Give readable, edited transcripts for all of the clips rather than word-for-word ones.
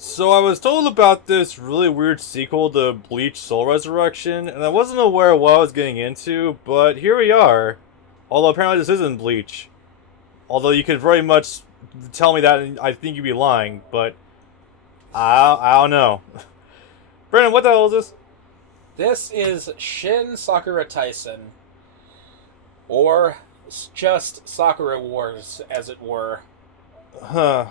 So I was told about this really weird sequel to Bleach Soul Resurrection, and I wasn't aware of what I was getting into, but here we are. Although apparently this isn't Bleach. Although you could very much tell me that and I think you'd be lying, but I don't know. Brandon, what the hell is this? This is Shin Sakura Taisen, or just Sakura Wars, as it were. Huh.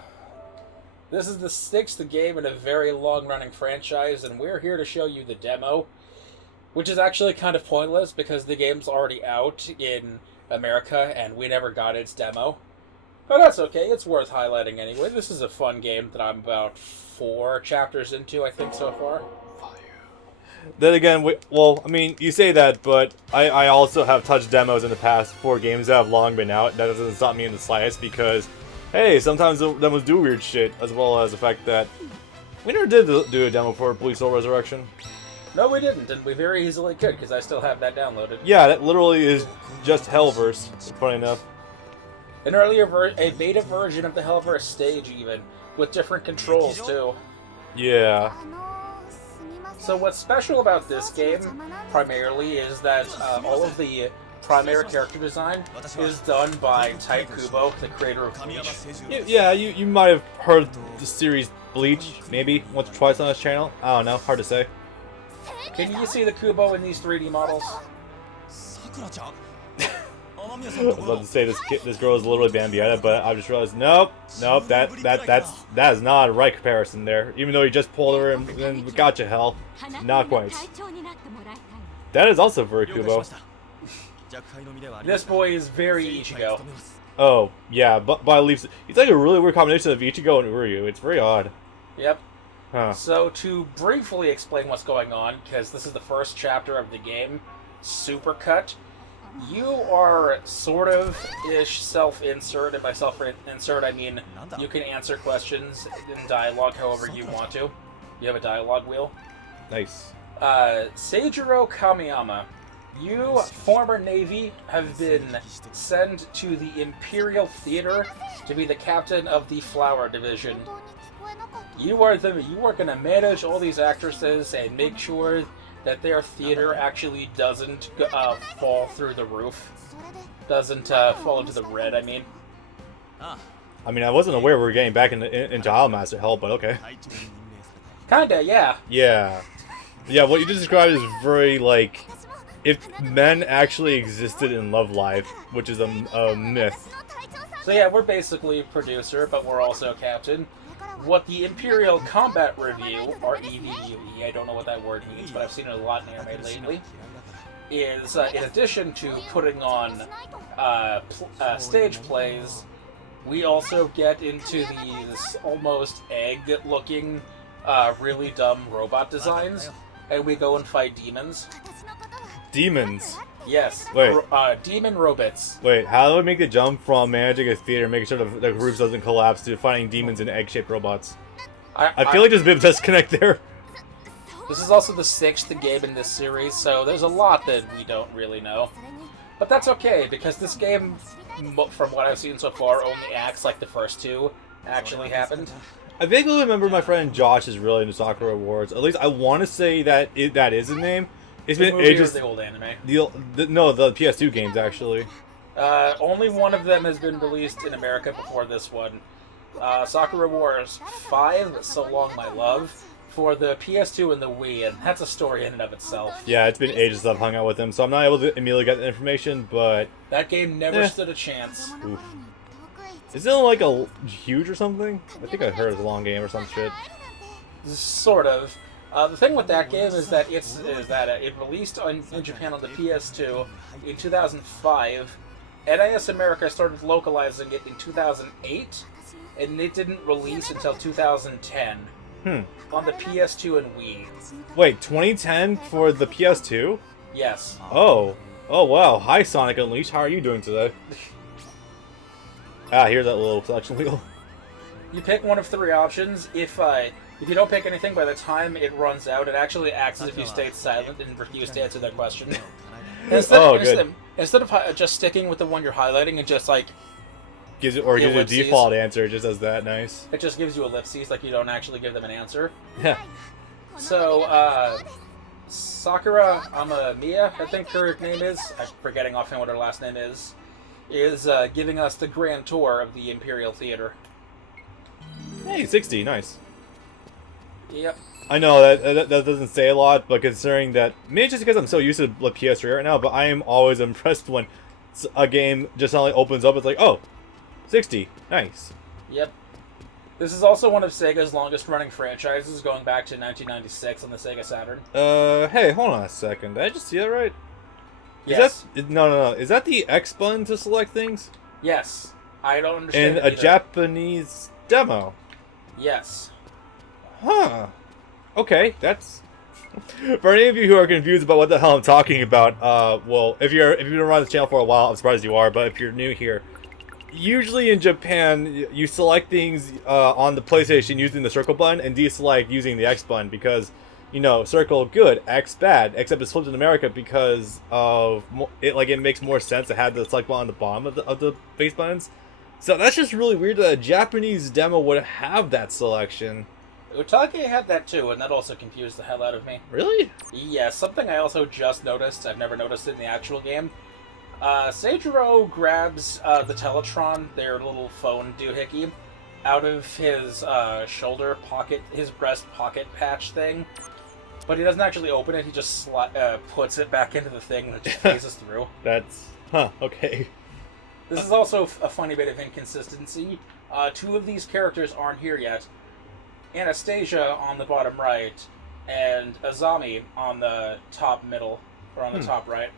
This is the sixth game in a very long-running franchise, and we're here to show you the demo, which is actually kind of pointless because the game's already out in America, and we never got its demo. But that's okay, it's worth highlighting anyway. This is a fun game that I'm about 4 chapters into, I think, so far. Then again, you say that, but I also have touched demos in the past for games that have long been out. That doesn't stop me in the slightest because, hey, sometimes the demos do weird shit, as well as the fact that we never did do a demo for Bleach Soul Resurrection. No, we didn't, and we very easily could, because I still have that downloaded. Yeah, that literally is just Hellverse, funny enough. A beta version of the Hellverse stage, even, with different controls, too. Yeah. So what's special about this game, primarily, is that all of the primary character design is done by Type Kubo, the creator of Bleach. Yeah, you might have heard the series Bleach, maybe, once or twice on his channel. I don't know, hard to say. Can you see the Kubo in these 3D models? I was about to say this girl is literally Bambietta, but I just realized, nope, that is not a right comparison there. Even though you just pulled her and we got you, hell. Not quite. That is also very Kubo. This boy is very Ichigo. Oh, yeah, but by leaps, he's like a really weird combination of Ichigo and Uryu. It's very odd. Yep. Huh. So to briefly explain what's going on, because this is the first chapter of the game, Supercut, you are sort of ish self-insert, and by self-insert I mean you can answer questions in dialogue however you want to. You have a dialogue wheel. Nice. Seijiro Kamiyama, you, former Navy, have been sent to the Imperial Theater to be the captain of the Flower Division. You are going to manage all these actresses and make sure that their theater actually doesn't fall through the roof. Doesn't fall into the red, I mean. I wasn't aware we were getting back into Islandmaster hell, but okay. Kinda, yeah. Yeah. Yeah, what you just described is very, like, if men actually existed in Love Live, which is a myth. So yeah, we're basically producer, but we're also captain. What the Imperial Combat Review, or EVUE, I don't know what that word means, but I've seen it a lot in anime lately, is, in addition to putting on stage plays, we also get into these almost egg-looking, really dumb robot designs, and we go and fight demons. Demons? Yes. Wait. Demon robots. Wait, how do we make the jump from managing a theater, making sure the roof doesn't collapse, to fighting demons and egg-shaped robots? I feel like there's a bit of a disconnect there. This is also the 6th game in this series, so there's a lot that we don't really know. But that's okay, because this game, from what I've seen so far, only acts like the first 2 actually happened. I vaguely remember my friend Josh is really into Sakura Wars. At least I want to say that that is his name. It's been ages. The old anime. No, the PS2 games actually. Only one of them has been released in America before this one. Sakura Wars 5, So Long My Love, for the PS2 and the Wii, and that's a story in and of itself. Yeah, it's been ages since I've hung out with him, so I'm not able to immediately get the information, but... That game never stood a chance. Oof. Is it like a huge or something? I think I heard it was a long game or some shit. Sort of. The thing with that game is that it released in Japan on the PS2 in 2005. NIS America started localizing it in 2008, and it didn't release until 2010 on the PS2 and Wii. Wait, 2010 for the PS2? Yes. Oh wow. Hi, Sonic Unleashed. How are you doing today? Here's that little selection wheel. You pick one of 3 options. If you don't pick anything by the time it runs out, it actually acts as if you stayed silent and refused to answer their question. Instead of just sticking with the one you're highlighting and just, like, gives you a ellipses. default answer. It just does that. Nice. It just gives you ellipses, like you don't actually give them an answer. Yeah. So, Sakura Amamiya, I think her name is, I'm forgetting offhand what her last name is giving us the grand tour of the Imperial Theater. Hey, 60, nice. Yep. I know that doesn't say a lot, but considering that, maybe just because I'm so used to the PS3 right now, but I am always impressed when a game just suddenly opens up. It's like, oh, 60, nice. Yep. This is also one of Sega's longest running franchises, going back to 1996 on the Sega Saturn. Hey, hold on a second. Did I just see that right? Yes. No. Is that the X button to select things? Yes. I don't understand. In a Japanese demo. Yes. Huh. Okay, that's... For any of you who are confused about what the hell I'm talking about, well, if you've been around this channel for a while, I'm surprised you are, but if you're new here, usually in Japan, you select things on the PlayStation using the circle button and deselect using the X button because, you know, circle good, X bad, except it's flipped in America because of it makes more sense to have the select button on the bottom of the base buttons. So that's just really weird that a Japanese demo would have that selection. Utake had that too, and that also confused the hell out of me. Really? Yeah, something I also just noticed, I've never noticed it in the actual game. Seijiro grabs the Teletron, their little phone doohickey, out of his shoulder pocket, his breast pocket patch thing. But he doesn't actually open it, he just puts it back into the thing and it just phases through. That's... Huh, okay. This is also a funny bit of inconsistency. Two of these characters aren't here yet. Anastasia on the bottom right, and Azami on the top middle, or on the top right.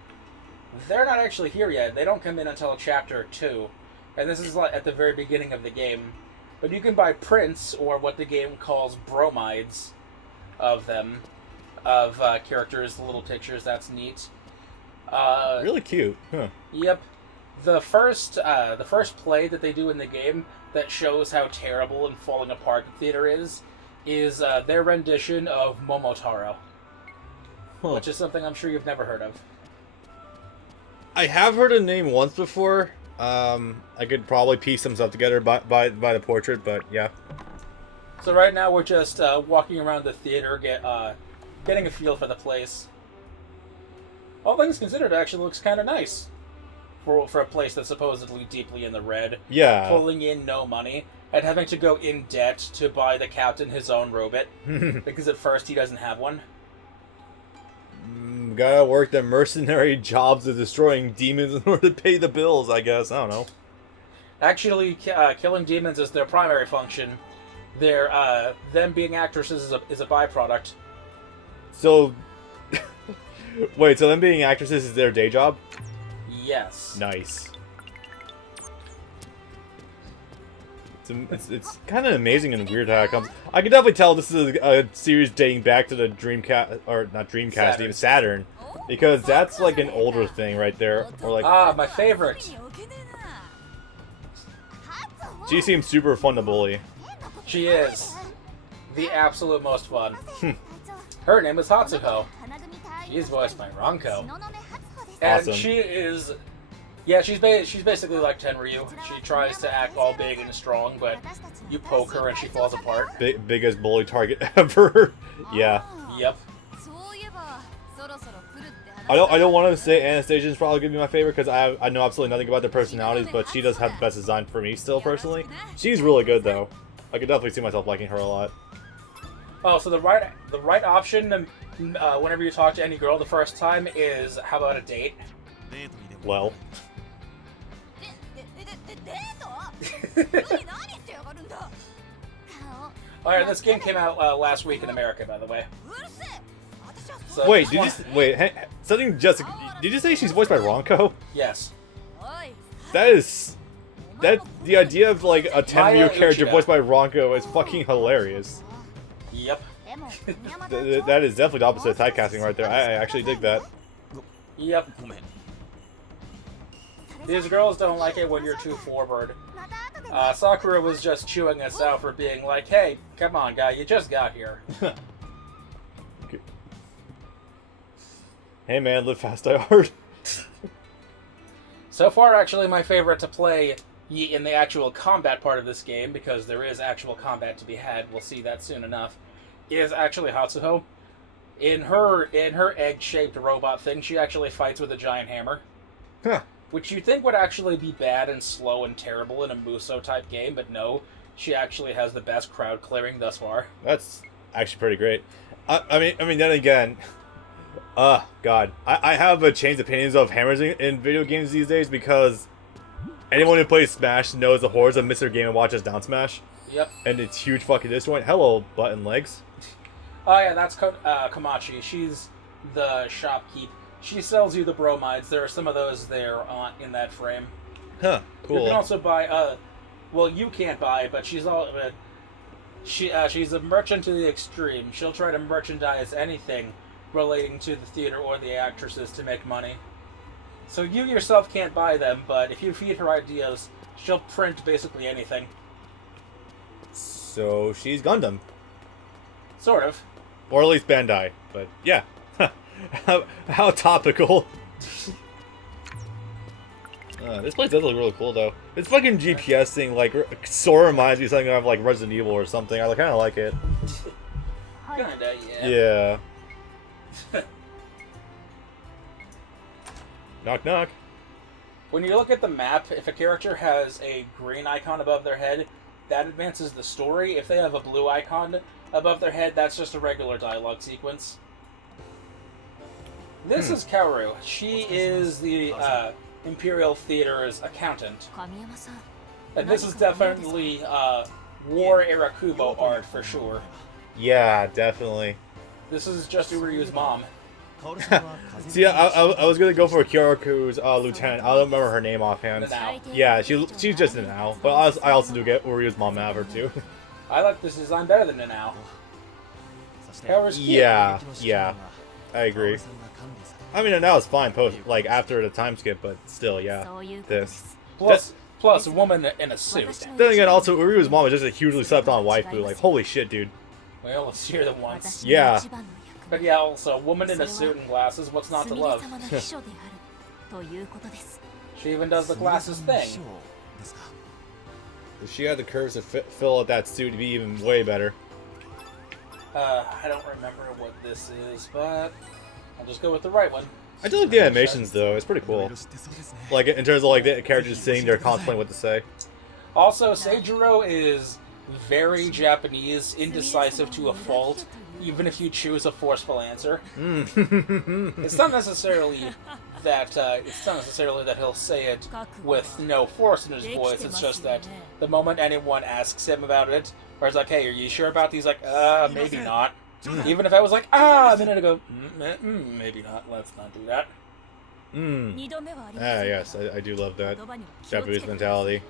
They're not actually here yet. They don't come in until Chapter 2. And this is like at the very beginning of the game. But you can buy prints, or what the game calls bromides, of them. Of characters, the little pictures. That's neat. Really cute. Huh. Yep. The first play that they do in the game that shows how terrible and falling apart the theater is their rendition of Momotaro. Huh. Which is something I'm sure you've never heard of. I have heard a name once before. I could probably piece some stuff together by the portrait, but yeah. So right now we're just walking around the theater, getting a feel for the place. All things considered, it actually looks kind of nice. For a place that's supposedly deeply in the red. Yeah. Pulling in no money, and having to go in debt to buy the captain his own robot. Because at first he doesn't have one. Gotta work the mercenary jobs of destroying demons in order to pay the bills, I guess. I don't know. Actually, killing demons is their primary function. Them being actresses is a byproduct. So... Wait, so them being actresses is their day job? Yes. Nice. It's kind of amazing and weird how it comes. I can definitely tell this is a series dating back to the Dreamcast, or not Dreamcast, Saturn. even Saturn, because that's like an older thing right there. Or like, my favorite. She seems super fun to bully. She is the absolute most fun. Her name is Hatsuko. She's voiced by Ranko. And awesome. She is... Yeah, she's basically like Tenryu. She tries to act all big and strong, but you poke her and she falls apart. Biggest bully target ever. Yeah. Yep. I don't want to say Anastasia is probably going to be my favorite because I know absolutely nothing about their personalities, but she does have the best design for me still, personally. She's really good, though. I could definitely see myself liking her a lot. Oh, so the right option whenever you talk to any girl the first time is, how about a date? Well. Alright, this game came out last week in America, by the way. So wait, something Jessica... Did you say she's voiced by Ranko? Yes. The idea of like a 10-year character Uchida. voiced by Ranko is fucking hilarious. Yep. That is definitely the opposite of typecasting right there. I actually dig that. Yep. These girls don't like it when you're too forward. Sakura was just chewing us out for being like, hey, come on, guy, you just got here. Hey man, live fast, die hard. So far, actually, my favorite to play in the actual combat part of this game, because there is actual combat to be had, we'll see that soon enough, is actually Hatsuho. In her egg-shaped robot thing, she actually fights with a giant hammer. Huh. Which you'd think would actually be bad and slow and terrible in a Muso-type game, but no. She actually has the best crowd clearing thus far. That's actually pretty great. I mean, then again... God. I have a changed opinions of hammers in video games these days because anyone who plays Smash knows the horrors of Mr. Game & Watch's down smash. Yep. And it's huge fucking disjoint. Hello, button legs. Oh yeah, that's Komachi. She's the shopkeep. She sells you the bromides. There are some of those there in that frame. Huh, cool. You can also buy, well, you can't buy, but she's a merchant to the extreme. She'll try to merchandise anything relating to the theater or the actresses to make money. So you yourself can't buy them, but if you feed her ideas, she'll print basically anything. So she's Gundam. Sort of. Or at least Bandai. But yeah. how topical. This place does look really cool though. This fucking GPS thing like sort of reminds me of something of like Resident Evil or something. I kind of like it. Kinda, yeah. Yeah. Knock knock. When you look at the map, if a character has a green icon above their head, that advances the story. If they have a blue icon above their head, that's just a regular dialogue sequence. This is Kaoru. She is the Imperial Theater's accountant. And this is definitely War era Kubo art for sure. Yeah, definitely. This is just Uryu's mom. See, I was gonna go for Kyoraku's lieutenant. I don't remember her name offhand. Nanao. Yeah, she's just Nanao. But I also do get Uryu's mom out of her too. I like this design better than Nanao. Kaoru's cute. Yeah, I agree. I mean, Nanao's fine like after the time skip, but still, yeah. This. Plus a woman in a suit. Then again, also Uryu's mom is just a hugely slept on waifu. Like, holy shit, dude. Well, let's hear them once. Yeah. But yeah, also, a woman in a suit and glasses, what's not to love? She even does the glasses thing. If she had the curves to fill out that suit, it'd be even way better. I don't remember what this is, but I'll just go with the right one. I do like the animations, though. It's pretty cool. Like, in terms of, like, the characters sitting there contemplating what to say. Also, Seijiro is very Japanese, indecisive to a fault, even if you choose a forceful answer. It's not necessarily that he'll say it with no force in his voice. It's just that the moment anyone asks him about it, or it's like, hey, are you sure about these? Like, maybe not. Even if I was like, a minute ago, maybe not, let's not do that. Yes, I do love that Japanese mentality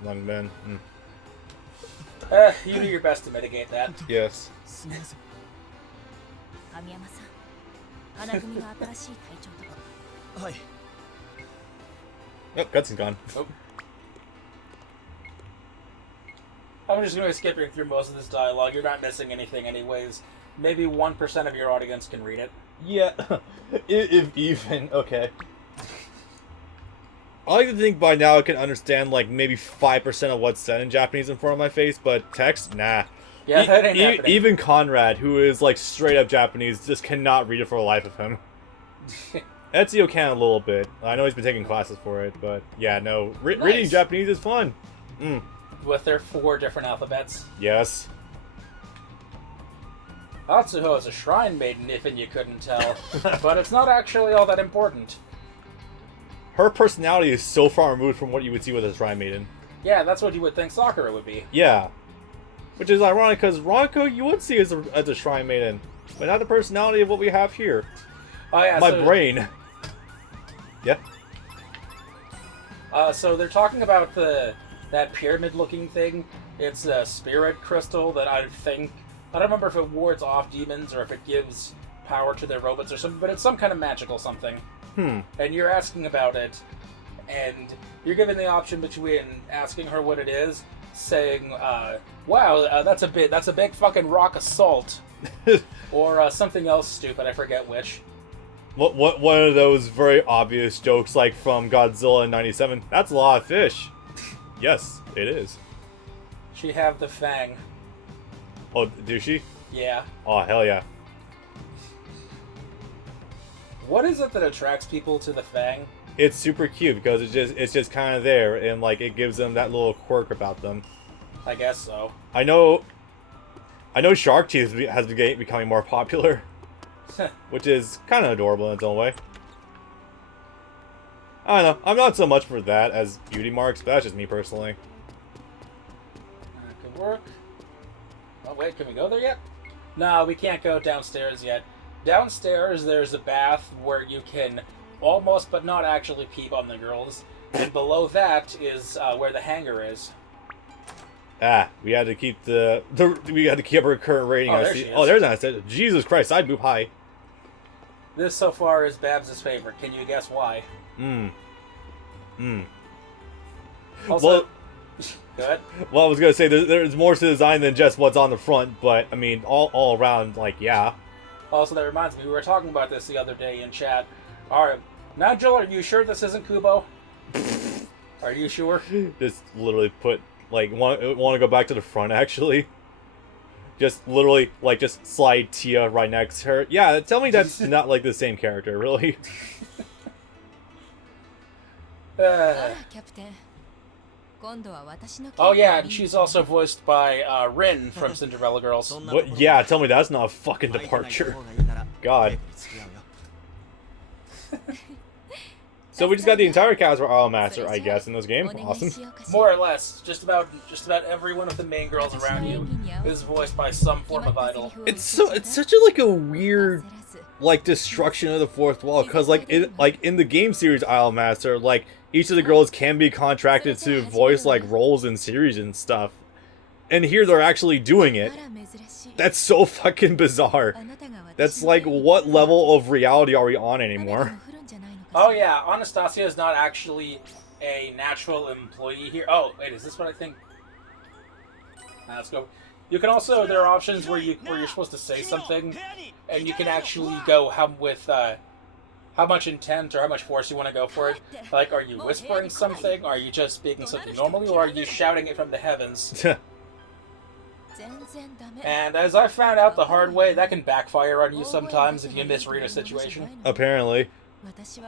among men. You do your best to mitigate that. Yes. Oh, Gutson's gone. Oh. I'm just going to be skipping through most of this dialogue. You're not missing anything anyways. Maybe 1% of your audience can read it. Yeah, if even. Okay. I like to think by now I can understand like maybe 5% of what's said in Japanese in front of my face, but text, nah. Yeah, that ain't happening. Even Conrad, who is like straight up Japanese, just cannot read it for the life of him. Ezio can a little bit. I know he's been taking classes for it, but yeah, no. Nice. Reading Japanese is fun. With their 4 different alphabets. Yes. Atsuho is a shrine maiden, if you couldn't tell. But it's not actually all that important. Her personality is so far removed from what you would see with a shrine maiden. Yeah, that's what you would think Sakura would be. Yeah. Which is ironic, because Ronko you would see as a shrine maiden, but not the personality of what we have here. Oh yeah, My brain. Yeah. So they're talking about that pyramid-looking thing. It's a spirit crystal that I don't remember if it wards off demons or if it gives power to their robots or something, but it's some kind of magical something. And you're asking about it, and you're given the option between asking her what it is, saying, wow, that's a big fucking rock of salt, or something else stupid, I forget which. What one of those very obvious jokes like from Godzilla in '97? That's a lot of fish. Yes, it is. She have the fang. Oh, do she? Yeah. Oh, hell yeah. What is it that attracts people to the fang? It's super cute because it's just kind of there, and like it gives them that little quirk about them. I guess so. I know Shark Teeth has been becoming more popular, which is kind of adorable in its own way. I don't know. I'm not so much for that as beauty marks, but that's just me personally. That could work. Oh wait, can we go there yet? No, we can't go downstairs yet. Downstairs, there's a bath where you can almost but not actually peep on the girls, and below that is where the hangar is. Ah, we had to keep we had to keep our current rating. Oh, there she is. Oh, there's Anastasia. Jesus Christ, side boob high. This so far is Babs' favorite. Can you guess why? Also, Well, good. well, I was gonna say there's more to the design than just what's on the front, but I mean, all around, like, yeah. Also, that reminds me, we were talking about this the other day in chat. Alright, Nigel, are you sure this isn't Kubo? Are you sure? Just literally put, like, want to go back to the front, actually. Just literally, like, just slide Tia right next to her. Yeah, tell me that's not, like, the same character, really. Oh yeah, and she's also voiced by Rin from Cinderella Girls. What? Yeah, tell me that's not a fucking departure. God. So we just got the entire cast for Isle Master, I guess, in this game. Awesome. More or less, just about every one of the main girls around you is voiced by some form of idol. It's such a weird, like, destruction of the fourth wall, because in the game series Isle Master, like, each of the girls can be contracted to voice, like, roles in series and stuff. And here they're actually doing it. That's so fucking bizarre. That's like, what level of reality are we on anymore? Oh yeah, Anastasia is not actually a natural employee here. Oh, wait, is this what I think? Let's go. You can also, there are options where you're supposed to say something, and you can actually go how much intent or how much force you want to go for it. Like, are you whispering something? Are you just speaking something normally? Or are you shouting it from the heavens? And as I found out the hard way, that can backfire on you sometimes if you misread a situation. Apparently.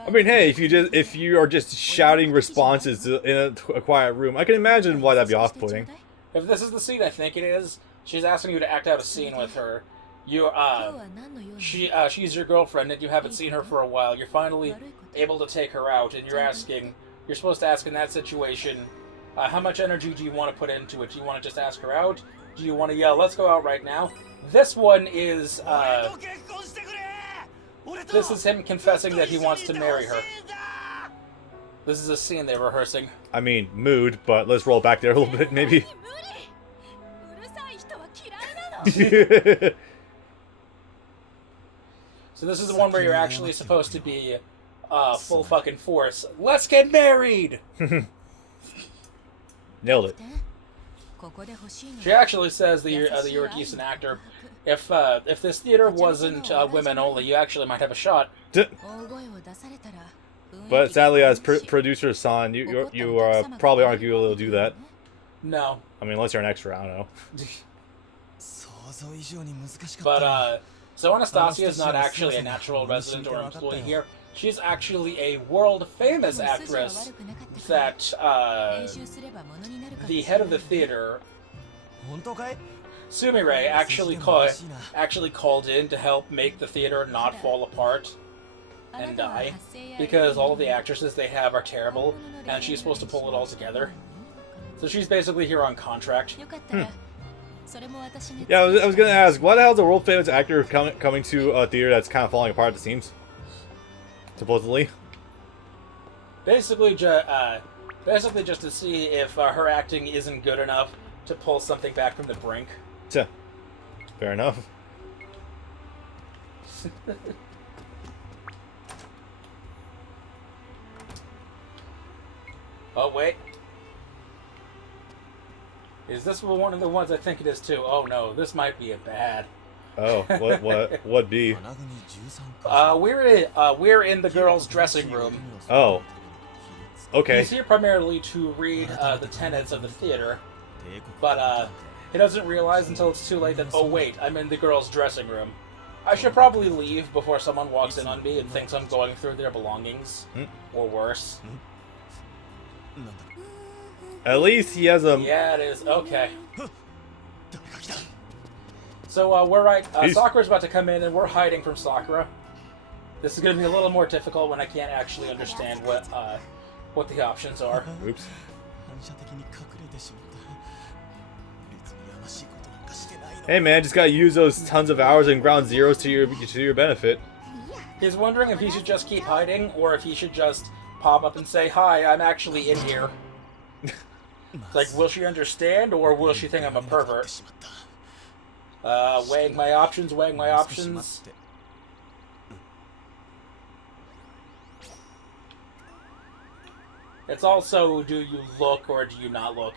I mean, hey, if you are just shouting responses in a quiet room, I can imagine why that'd be off-putting. If this is the scene I think it is, she's asking you to act out a scene with her. She's your girlfriend and you haven't seen her for a while. You're finally able to take her out, and you're supposed to ask in that situation, how much energy do you want to put into it? Do you want to just ask her out? Do you want to yell, let's go out right now? This one is, this is him confessing that he wants to marry her. This is a scene they're rehearsing. I mean, mood, but let's roll back there a little bit, maybe. So this is the one where you're actually supposed to be full fucking force. Let's get married! Nailed it. She actually says that you're a decent actor. If this theater wasn't women only, you actually might have a shot. But sadly, as producer San, you probably aren't able to do that. No. I mean, unless you're an extra, I don't know. But so Anastasia is not actually a natural resident or employee here. She's actually a world-famous actress that the head of the theater, Sumire, actually called in to help make the theater not fall apart and die, because all of the actresses they have are terrible, and she's supposed to pull it all together. So she's basically here on contract. Yeah, I was gonna ask, why the hell is a world-famous actor coming to a theater that's kind of falling apart at the seams? Supposedly. Basically just to see if her acting isn't good enough to pull something back from the brink. Fair enough. Oh, wait. Is this one of the ones I think it is too? Oh no, this might be a bad. Oh, what be? We're in the girls' dressing room. Oh. Okay. He's here primarily to read the tenets of the theater, but he doesn't realize until it's too late that, oh wait, I'm in the girls' dressing room. I should probably leave before someone walks in on me and thinks I'm going through their belongings. Or worse. At least he has a... Yeah, it is. Okay. So, we're right. Sakura's about to come in, and we're hiding from Sakura. This is going to be a little more difficult when I can't actually understand what the options are. Oops. Hey man, just gotta use those tons of hours in Ground Zeroes to your benefit. He's wondering if he should just keep hiding, or if he should just pop up and say, "Hi, I'm actually in here." Like, will she understand, or will she think I'm a pervert? Weighing my options, weighing my options. It's also, do you look or do you not look?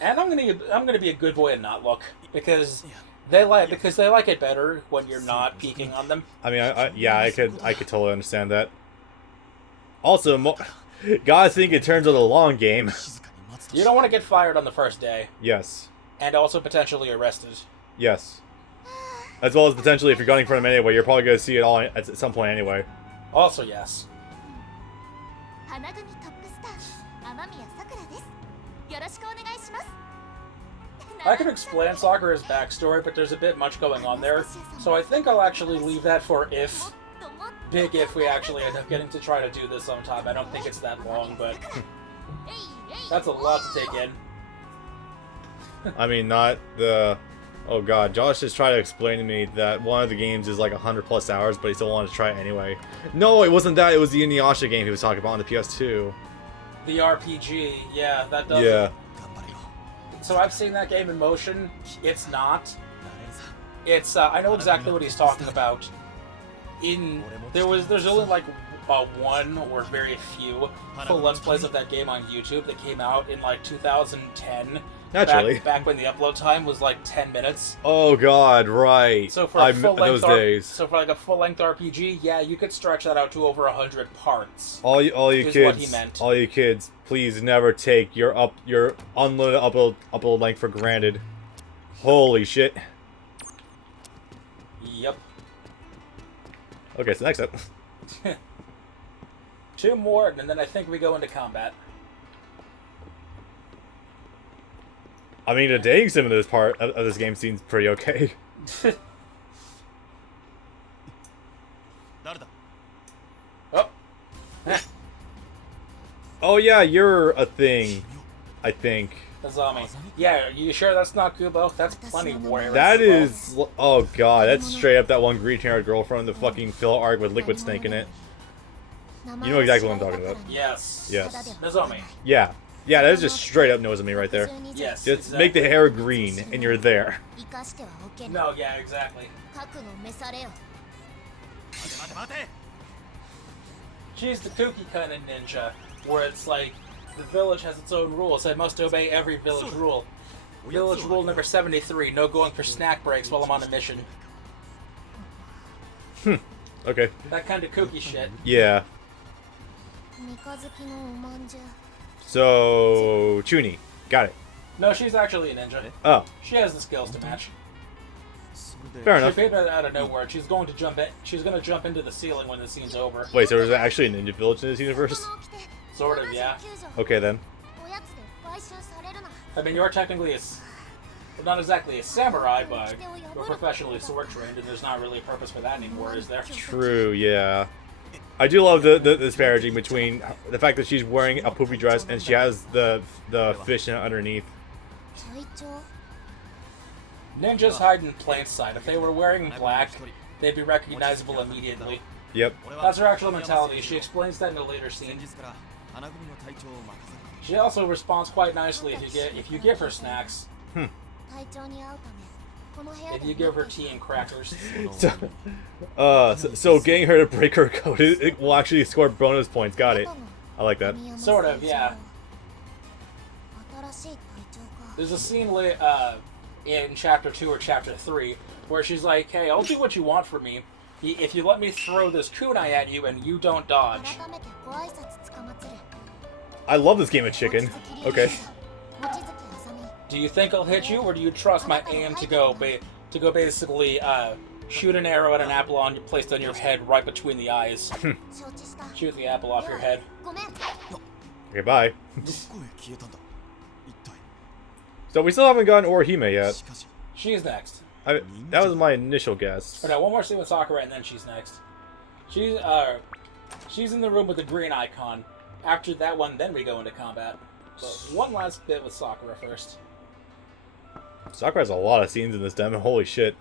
And I'm gonna be a good boy and not look, because they like it better when you're not peeking on them. I mean, I could totally understand that. Also, gotta think it turns out a long game. You don't want to get fired on the first day. Yes. And also potentially arrested. Yes. As well as potentially, if you're gunning for him anyway, you're probably gonna see it all at some point anyway. Also, yes. I could explain Sakura's backstory, but there's a bit much going on there, so I think I'll actually leave that for if. Big if we actually end up getting to try to do this sometime. I don't think it's that long, but that's a lot to take in. I mean, not the... Oh god, Josh just tried to explain to me that one of the games is like 100+ hours, but he still wanted to try it anyway. No, it wasn't that, it was the Inuyasha game he was talking about on the PS2. The RPG, yeah, that does. Yeah. So I've seen that game in motion. It's not. It's I know exactly what he's talking about. There's only like one or very few full Let's Plays of that game on YouTube that came out in like 2010. Naturally. Back when the upload time was like 10 minutes. Oh god, right. So for a full-length So for like a full-length RPG, yeah, you could stretch that out to over 100 parts. All you kids, what he meant. all you kids, please never take your unlimited upload length for granted. Holy shit. Yep. Okay, so next up. 2 more, and then I think we go into combat. I mean, the dating sim in this part of this game seems pretty okay. Oh. Oh yeah, you're a thing, I think. Azami. Yeah, you sure that's not Kubo? That's plenty warrior. That is... Oh god, that's straight up that one green-haired girl from the fucking filler arc with Liquid Snake in it. You know exactly what I'm talking about. Yes. Yes. Nozomi. Yeah. Yeah, that is just straight up Nozomi right there. Yes. Just exactly. make the hair green, and you're there. No, yeah, exactly. She's the kooky kind of ninja, where it's like, the village has its own rules. I must obey every village rule. Village rule number 73, no going for snack breaks while I'm on a mission. Okay. That kind of kooky shit. Yeah. So... Chuni. Got it. No, she's actually a ninja. Oh. She has the skills to match. Fair She enough. appeared out of nowhere. She's going to jump into the ceiling when the scene's over. Wait, so there's actually a ninja village in this universe? Sort of, yeah. Okay, then. I mean, you're technically not exactly a samurai, but you're professionally sword trained, and there's not really a purpose for that anymore, is there? True, yeah. I do love the disparaging between the fact that she's wearing a poopy dress and she has the fish underneath. Ninjas hide in plain sight. If they were wearing black, they'd be recognizable immediately. Yep. That's her actual mentality. She explains that in a later scene. She also responds quite nicely if you give her snacks. If you give her tea and crackers. So getting her to break her code, it will actually score bonus points. Got it. I like that. Sort of, yeah. There's a scene in Chapter 2 or Chapter 3 where she's like, hey, I'll do what you want for me if you let me throw this kunai at you and you don't dodge. I love this game of chicken. Okay. Do you think I'll hit you, or do you trust my aim to go basically shoot an arrow at an apple placed on your head right between the eyes? Shoot the apple off your head. Okay, bye. So we still haven't gotten Orihime yet. She's next. That was my initial guess. Or no, one more scene with Sakura, and then she's next. She's in the room with the green icon. After that one, then we go into combat. But one last bit with Sakura first. Sakura has a lot of scenes in this demo. Holy shit.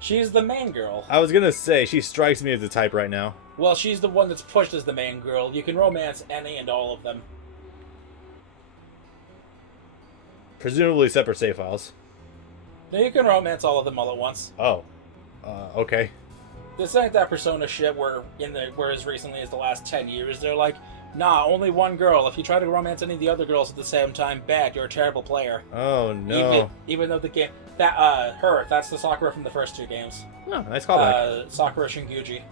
She's the main girl. I was gonna say, she strikes me as the type right now. Well, she's the one that's pushed as the main girl. You can romance any and all of them. Presumably separate save files. No, you can romance all of them all at once. Oh. Okay. This ain't that Persona shit where as recently as the last 10 years, they're like, nah, only one girl. If you try to romance any of the other girls at the same time, bad, you're a terrible player. Oh, no. Even though the game... That's the Sakura from the first two games. Oh, nice callback. Sakura Shinguji.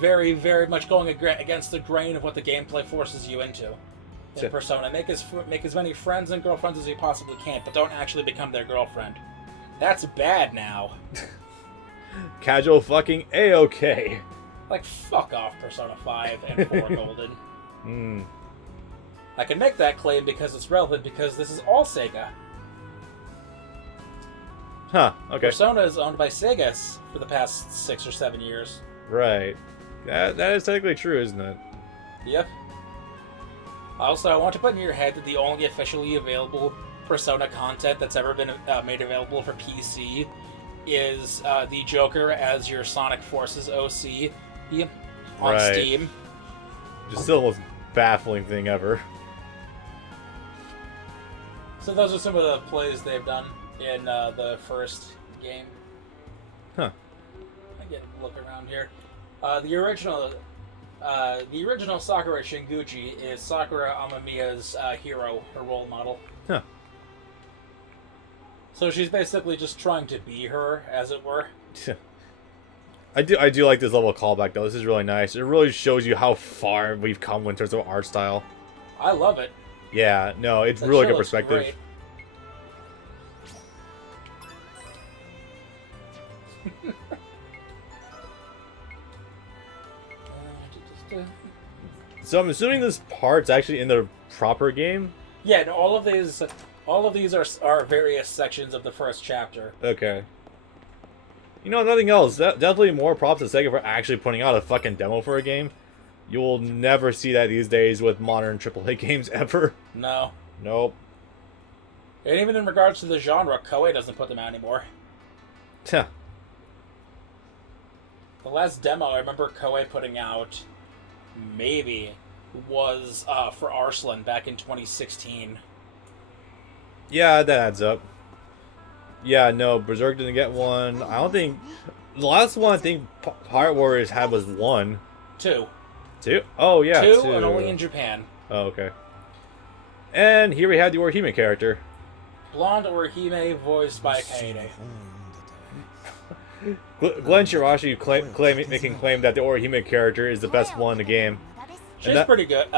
Very, very much going against the grain of what the gameplay forces you into. In Persona, make as many friends and girlfriends as you possibly can, but don't actually become their girlfriend. That's bad now. Casual fucking A-okay. Like, fuck off, Persona 5 and 4 Golden. Hmm. I can make that claim because it's relevant, because this is all Sega. Huh, okay. Persona is owned by Sega for the past 6 or 7 years. Right. That is technically true, isn't it? Yep. Also, I want to put in your head that the only officially available Persona content that's ever been made available for PC is the Joker as your Sonic Forces OC on Steam. Which is still the most baffling thing ever. So those are some of the plays they've done in the first game. Huh. I get a look around here. The original Sakura Shinguji is Sakura Amamiya's hero, her role model. Huh. So she's basically just trying to be her, as it were. I do like this level of callback though. This is really nice. It really shows you how far we've come in terms of art style. I love it. Yeah, no, it's That really show good looks perspective. great. So I'm assuming this part's actually in the proper game? Yeah, and all of these are various sections of the first chapter. Okay. You know, nothing else. Definitely more props to Sega for actually putting out a fucking demo for a game. You will never see that these days with modern AAA games ever. No. Nope. And even in regards to the genre, Koei doesn't put them out anymore. Huh. The last demo I remember Koei putting out, maybe, was for Arslan back in 2016. Yeah, that adds up. Yeah, no, Berserk didn't get one. I don't think... The last one I think Pirate Warriors had was 1. 2. 2? Oh, yeah, 2. And only in Japan. Oh, okay. And here we have the Orihime character. Blonde Orihime, voiced by Kaede. Glenn Shirashi making claim that the Orihime character is the best one in the game. She's pretty good.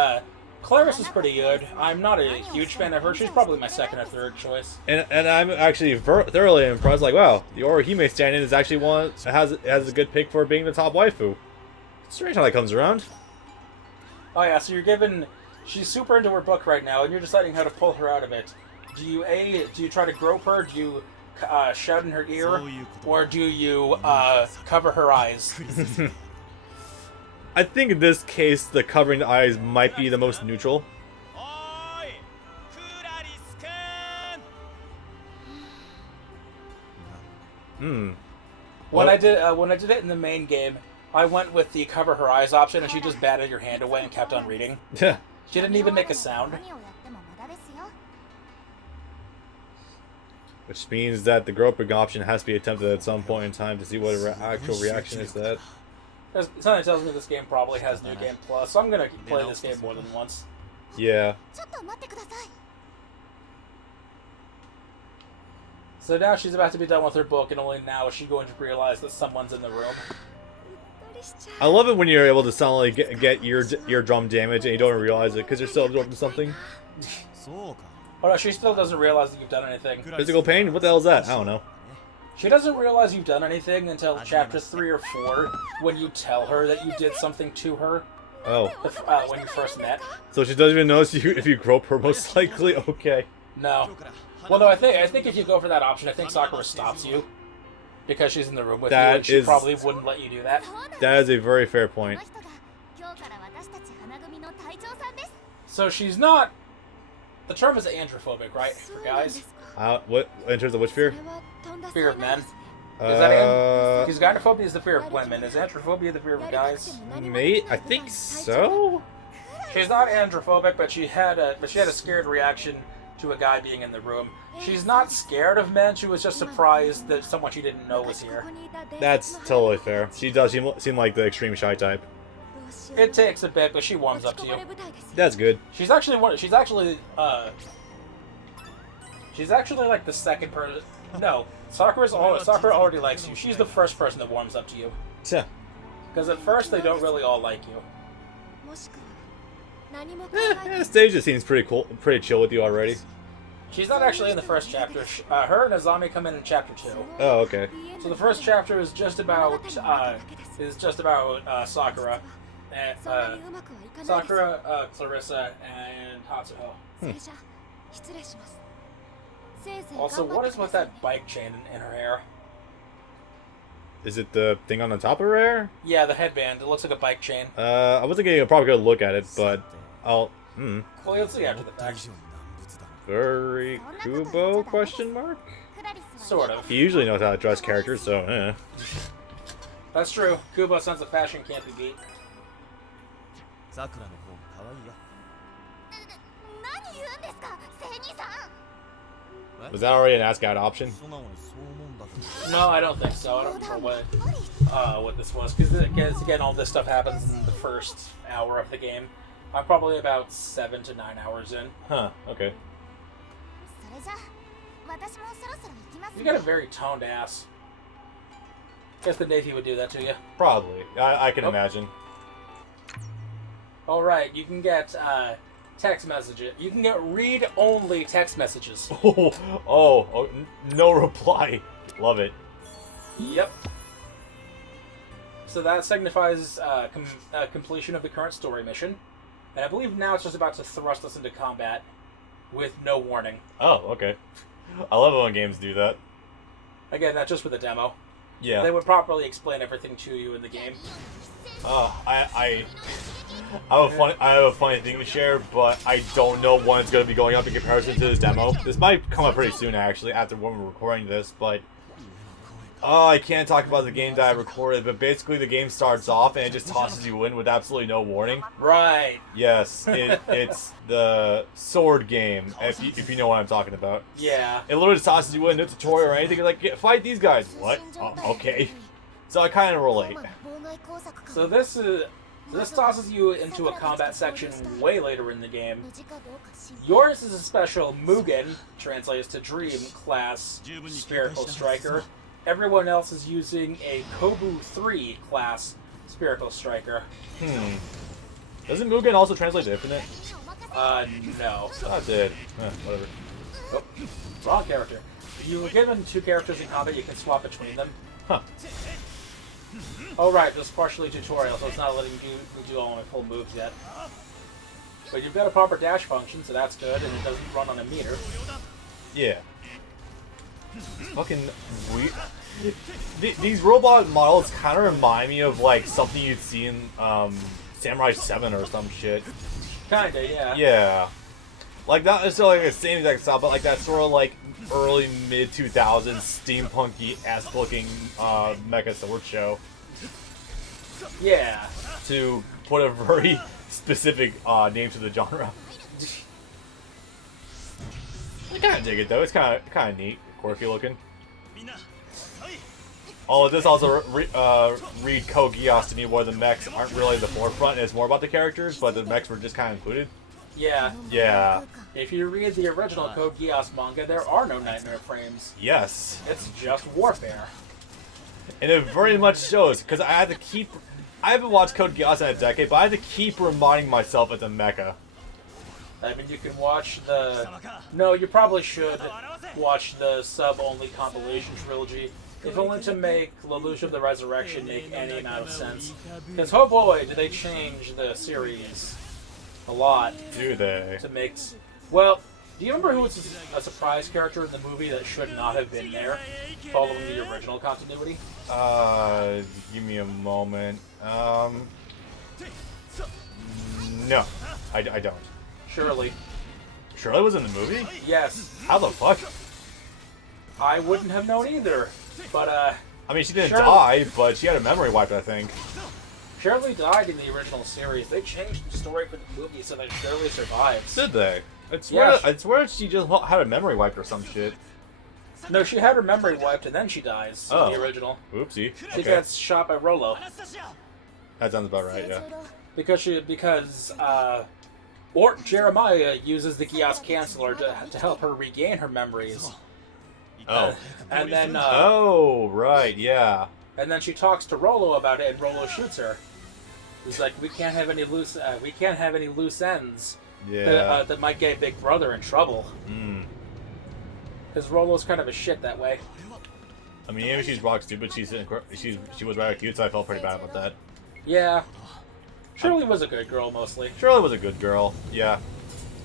Clarice is pretty good. I'm not a huge fan of her. She's probably my second or third choice. And I'm actually thoroughly impressed. Like, wow, the Orihime stand-in is actually one has a good pick for being the top waifu. Strange how that comes around. Oh yeah, so you're given... She's super into her book right now, and you're deciding how to pull her out of it. Do you try to grope her? Do you shout in her ear? Or do you cover her eyes? I think in this case, the covering the eyes might be the most neutral. When I did it in the main game, I went with the cover her eyes option, and she just batted your hand away and kept on reading. Yeah. She didn't even make a sound. Which means that the groping option has to be attempted at some point in time to see what her actual reaction is to that. Something tells me this game probably has New Game Plus, so I'm gonna play this game more than once. Yeah. So now she's about to be done with her book, and only now is she going to realize that someone's in the room. I love it when you're able to suddenly get eardrum damage and you don't even realize it because you're still absorbed in something. Oh no, she still doesn't realize that you've done anything. Physical pain? What the hell is that? I don't know. She doesn't realize you've done anything until chapter 3 or 4, when you tell her that you did something to her. Oh. When you first met. So she doesn't even notice you if you grope her, most likely? Okay. No. Well, no, I think if you go for that option, I think Sakura stops you. Because she's in the room with you, and she probably wouldn't let you do that. That is a very fair point. So she's not... The term is androphobic, right? For guys? What? In terms of which fear? Fear of men. Is that because gynophobia is the fear of women. Is androphobia the fear of guys? Mate, I think so. She's not androphobic, but she had a scared reaction to a guy being in the room. She's not scared of men. She was just surprised that someone she didn't know was here. That's totally fair. She does seem like the extreme shy type. It takes a bit, but she warms up to you. That's good. She's actually like the second person. No, Sakura already likes you. She's the first person that warms up to you. Yeah. Because at first they don't really all like you. Stage just seems pretty cool, pretty chill with you already. She's not actually in the first chapter. Her and Azami come in chapter 2. Oh, okay. So the first chapter is just about Sakura, and Clarissa, and Hatsuho. Also, what is with that bike chain in her hair? Is it the thing on the top of her hair? Yeah, the headband. It looks like a bike chain. I wasn't getting a proper good look at it, but I'll. Well, you'll see after the fact. Very Kubo? Question mark? Sort of. He usually knows how to dress characters, so That's true. Kubo's sense of fashion can't be beat. Was that already an ask out option? No, I don't think so. I don't remember what this was, because again, all this stuff happens in the first hour of the game. I'm probably about 7 to 9 hours in. Huh, okay. You got a very toned ass. Guess the Navy would do that to you. Probably. I can imagine. Alright, you can get text messages. You can get read-only text messages. Oh, no reply. Love it. Yep. So that signifies completion of the current story mission. And I believe now it's just about to thrust us into combat with no warning. Oh, okay. I love it when games do that. Again, that's just for the demo. Yeah. They would properly explain everything to you in the game. I have a funny thing to share, but I don't know when it's going to be going up in comparison to this demo. This might come up pretty soon, actually, after when we're recording this, but... I can't talk about the game that I recorded, but basically the game starts off and it just tosses you in with absolutely no warning. Right. Yes, it's the sword game, if you know what I'm talking about. Yeah. It literally just tosses you in, no tutorial or anything, like, fight these guys. What? Okay. So I kind of relate. So this tosses you into a combat section way later in the game. Yours is a special Mugen, translates to Dream, class Spherical Striker. Everyone else is using a Kobu 3 class Spherical Striker. Doesn't Mugen also translate to Infinite? No. Oh, it did. Whatever. Oh, wrong character. If you were given 2 characters in combat, you can swap between them. Huh. Oh right, this is partially tutorial, so it's not letting you do all my full moves yet. But you've got a proper dash function, so that's good, and it doesn't run on a meter. Yeah. Fucking weird. These robot models kind of remind me of like something you'd see in Samurai 7 or some shit. Kinda, yeah. Yeah. Like not necessarily like the same exact style, but like that sort of like early mid 2000s steampunky ass looking mecha sword show. Yeah. To put a very specific name to the genre. I kind of dig it though. It's kind of neat, quirky looking. Oh, this also read Code Geass to me where the mechs aren't really the forefront. It's more about the characters, but the mechs were just kind of included. Yeah. Yeah. If you read the original Code Geass manga, there are no nightmare frames. Yes. It's just warfare. And it very much shows, because I I haven't watched Code Geass in a decade, but I had to keep reminding myself it's a mecha. I mean, you can watch the... No, you probably should watch the sub-only compilation trilogy, if only to make Lelouch of the Resurrection make any amount of sense. Because, oh boy, do they change the series a lot. Do they? To make... Well, do you remember who was a surprise character in the movie that should not have been there, following the original continuity? Give me a moment. No, I don't. Shirley. Shirley was in the movie? Yes. How the fuck? I wouldn't have known either, but, I mean, she didn't Shirley... die, but she had a memory wiped, I think. Shirley died in the original series. They changed the story for the movie so that Shirley survives. Did they? Yeah, I swear she just had a memory wiped or some shit. No, she had her memory wiped and then she dies in the original. Oopsie. She gets shot by Rollo. That sounds about right, yeah. Because or Jeremiah uses the Geass Canceller to help her regain her memories. Oh. And then oh, right, yeah. And then she talks to Rollo about it, and Rollo shoots her. He's like, we can't have any loose ends. Yeah. That might get Big Brother in trouble. Because Rollo's kind of a shit that way. I mean, even if she's rock stupid, she was rather cute, so I felt pretty bad about that. Yeah. Shirley was a good girl, mostly. Shirley was a good girl, yeah.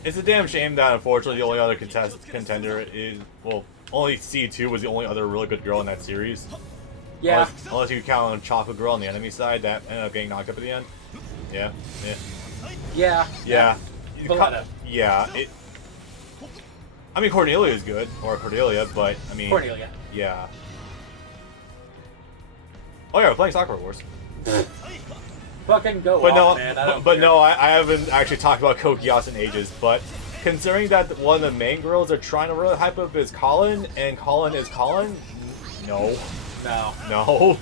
It's a damn shame that, unfortunately, the only other contender is... Well, only C2 was the only other really good girl in that series. Yeah. Unless you count on Chocolate Girl on the enemy side, that ended up getting knocked up at the end. Yeah. Yeah. Yeah. Valletta. Yeah. I mean, Cornelia is good, or Cordelia, but I mean. Cornelia. Yeah. Oh yeah, we're playing Sakura Wars. Fucking go but off, no, man. I don't but care. no, I haven't actually talked about Code Geass in ages. But considering that one of the main girls are trying to really hype up is Colin, and Colin is Colin, no. No. No.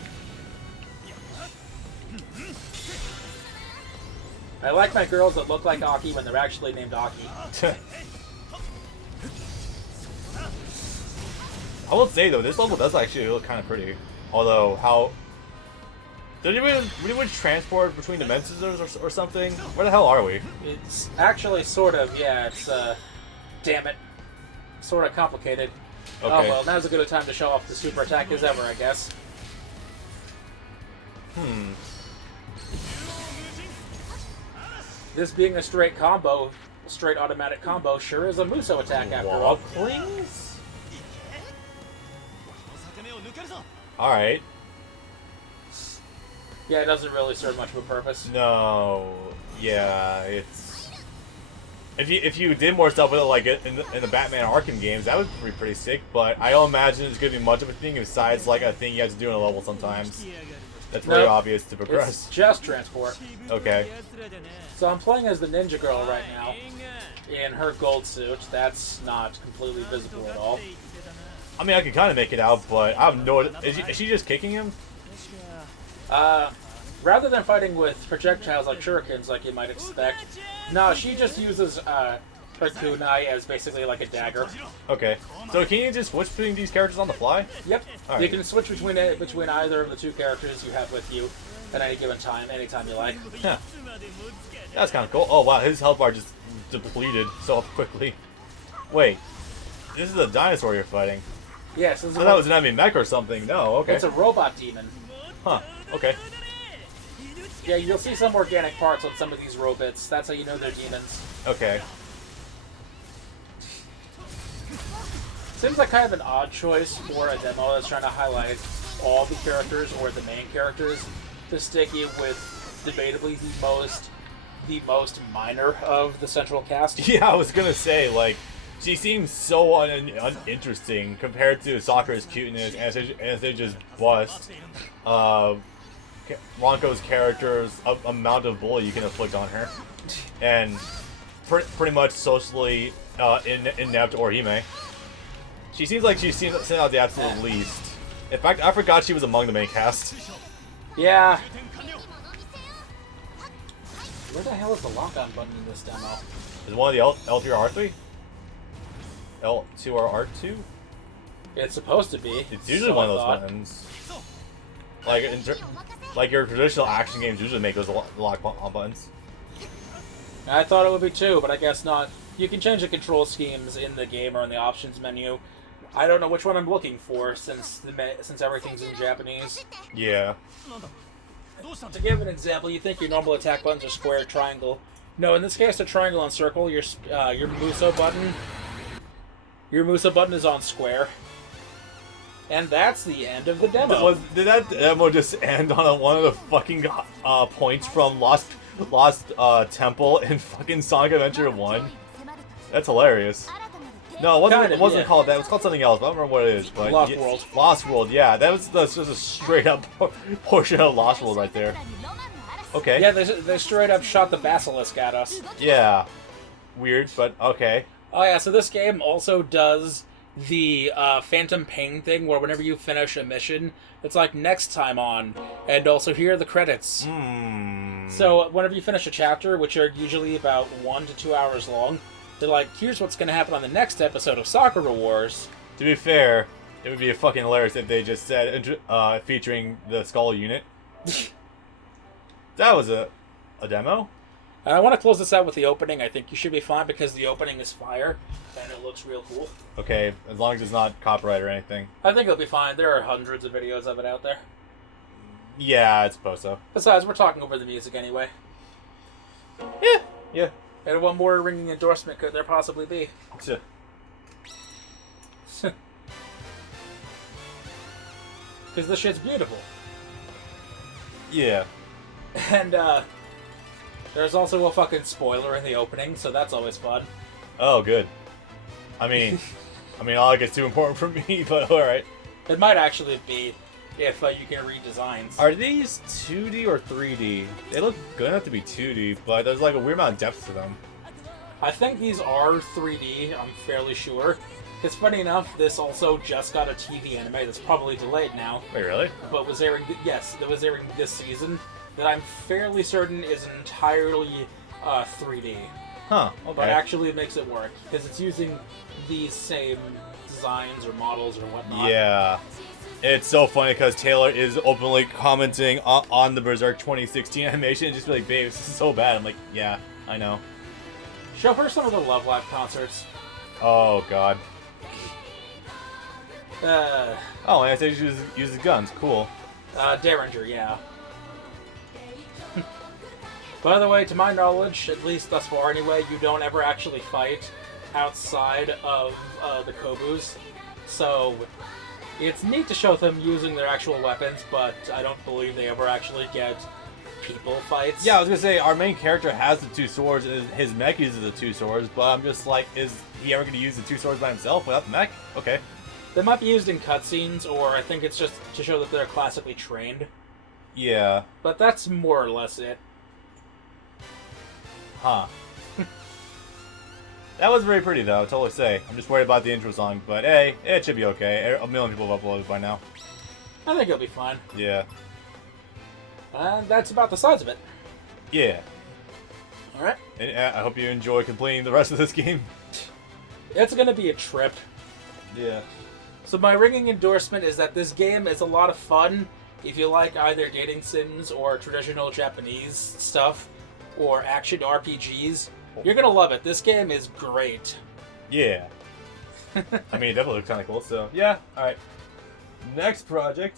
I like my girls that look like Aki when they're actually named Aki. I will say though, this level does actually look kind of pretty. Although, how... Did we transport between dimensions or something? Where the hell are we? It's actually sort of, yeah, it's, damn it. Sort of complicated. Okay. Oh well, now's as good a time to show off the super attack as ever, I guess. This being a straight automatic combo, sure is a Muso attack after all. Please? Alright. Yeah, it doesn't really serve much of a purpose. No. Yeah, it's... If you did more stuff with it, like in the Batman Arkham games, that would be pretty sick, but I don't imagine it's going to be much of a thing besides like a thing you have to do in a level sometimes. That's very obvious to progress. It's just transport. Okay. So I'm playing as the ninja girl right now, in her gold suit. That's not completely visible at all. I mean, I can kind of make it out, but I have no... Is she just kicking him? Rather than fighting with projectiles like shurikens, like you might expect, no, she just uses her kunai as basically like a dagger. Okay. So can you just switch between these characters on the fly? Yep. All You right. can switch between either of the two characters you have with you at any given time, anytime you like. Huh. That's kind of cool. Oh wow, his health bar just depleted so quickly. Wait, this is a dinosaur you're fighting. Yes, I thought it was an enemy mech or something. No, okay. It's a robot demon. Huh. Okay. Yeah, you'll see some organic parts on some of these robots. That's how you know they're demons. Okay. Seems like kind of an odd choice for a demo that's trying to highlight all the characters or the main characters to stick you with debatably the most minor of the central cast. Yeah, I was gonna say, like, she seems so uninteresting compared to Sakura's cuteness as they just bust. Ronko's character's amount of bully you can inflict on her, and pretty much socially inept Orihime. She seems like she's sent out the absolute least. In fact, I forgot she was among the main cast. Yeah. Where the hell is the lock-on button in this demo? Is one of the L2 or R3? L2 or R2? It's supposed to be. It's usually one of those buttons. like your traditional action games usually make those lock buttons. I thought it would be too, but I guess not. You can change the control schemes in the game or in the options menu. I don't know which one I'm looking for since everything's in Japanese. Yeah. To give an example, you think your normal attack buttons are square, triangle. No, in this case, the triangle and circle. Your Muso button. Your Muso button is on square. And that's the end of the demo. Did that demo just end on one of the fucking points from Lost Temple in fucking Sonic Adventure 1? That's hilarious. No, it wasn't called that. It was called something else. I don't remember what it is. But Lost World. Lost World, yeah. That's just a straight up portion of Lost World right there. Okay. Yeah, they straight up shot the basilisk at us. Yeah. Weird, but okay. Oh yeah, so this game also does the Phantom Pain thing, where whenever you finish a mission, it's like next time on, and also here are the credits. So whenever you finish a chapter, which are usually about 1 to 2 hours long, they're like, here's what's going to happen on the next episode of Sakura Wars. To be fair, it would be fucking hilarious if they just said, featuring the Skull unit. That was a demo? And I want to close this out with the opening. I think you should be fine because the opening is fire, and it looks real cool. Okay, as long as it's not copyright or anything. I think it'll be fine. There are hundreds of videos of it out there. Yeah, I suppose so. Besides, we're talking over the music anyway. Yeah. And what more ringing endorsement could there possibly be? Sure. Because this shit's beautiful. Yeah. And, there's also a fucking spoiler in the opening, so that's always fun. Oh, good. I mean, I don't like it's too important for me, but alright. It might actually be if you can read designs. Are these 2D or 3D? They look good enough to be 2D, but there's like a weird amount of depth to them. I think these are 3D, I'm fairly sure. Because funny enough, this also just got a TV anime that's probably delayed now. Wait, really? But was airing, that was airing this season, that I'm fairly certain is entirely 3D. Huh, okay. But actually it makes it work, because it's using these same designs or models or whatnot. Yeah. It's so funny because Taylor is openly commenting on the Berserk 2016 animation and just be like, babe, this is so bad. I'm like, yeah, I know. Show her some of the Love Live concerts. Oh, God. Oh, and I said you use the guns. Cool. Derringer, yeah. By the way, to my knowledge, at least thus far anyway, you don't ever actually fight outside of the Kobus. So it's neat to show them using their actual weapons, but I don't believe they ever actually get people fights. Yeah, I was gonna say, our main character has the two swords, and his mech uses the two swords, but I'm just like, is he ever gonna use the two swords by himself without the mech? Okay. They might be used in cutscenes, or I think it's just to show that they're classically trained. Yeah. But that's more or less it. Huh. That was very pretty, though, totally say. I'm just worried about the intro song, but hey, it should be okay. A million people have uploaded by now. I think it'll be fine. Yeah. And that's about the size of it. Yeah. Alright. And I hope you enjoy completing the rest of this game. It's gonna be a trip. Yeah. So my ringing endorsement is that this game is a lot of fun if you like either dating sims or traditional Japanese stuff or action RPGs. You're gonna love it. This game is great. Yeah. I mean, it definitely looks kind of cool, so yeah. Alright. Next project